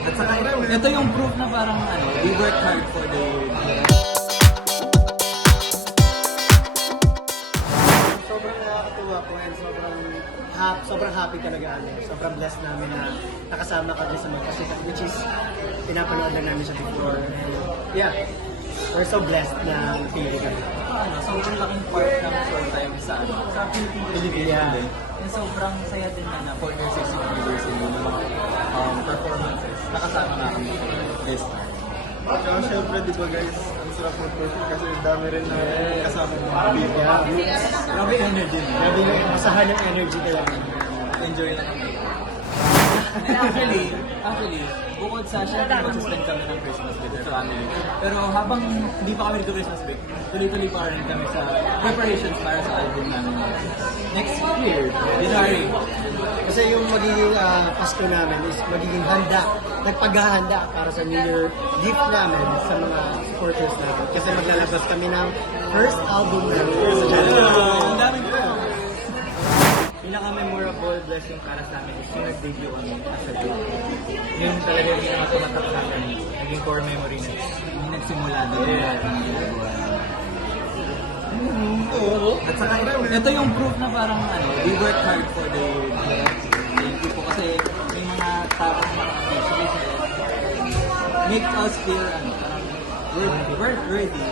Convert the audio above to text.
At saka ito yung proof na parang we work hard for the year. Sobrang nakakatuwa po and sobrang happy talaga sobrang blessed namin na nakasama kami sa Magpasikat, which is pinapanood na namin siya before. Yeah, we're so blessed na pili kami. Sobrang laking part ng short time sa Pilipinas. And sobrang saya din na for their 60th anniversary ng mga performances. Nakasama nga kami this time. Tsaka syempre, di ba guys, ang sarap mag-perform kasi dami rin na kasama ng mga people. Grabe energy. Grabe yung masahan ng energy kaya. Enjoy na kami. Actually, bukod sa syempre mag-suspend kami ng Christmas with our family. Pero habang hindi pa kami dito Christmas break, tuloy-tuloy pa rin kami sa preparations para sa album namin next year, January. Kasi yung magiging Pasko namin is magiging nagpaghahanda para sa New Year gift namin sa mga supporters namin. Kasi maglalabas kami ng first album namin sa January. Ang daming ko. Pinaka-memorable blessing para sa amin is yung nag-debut kami as a group. Yun talaga yung pinaka-tumatak sa amin. Naging core memory na. Yung nagsimula din. At saka ito yung proof na parang we work hard for the year. Thank you po kasi may mga tapos mga issues make us feel we're ready.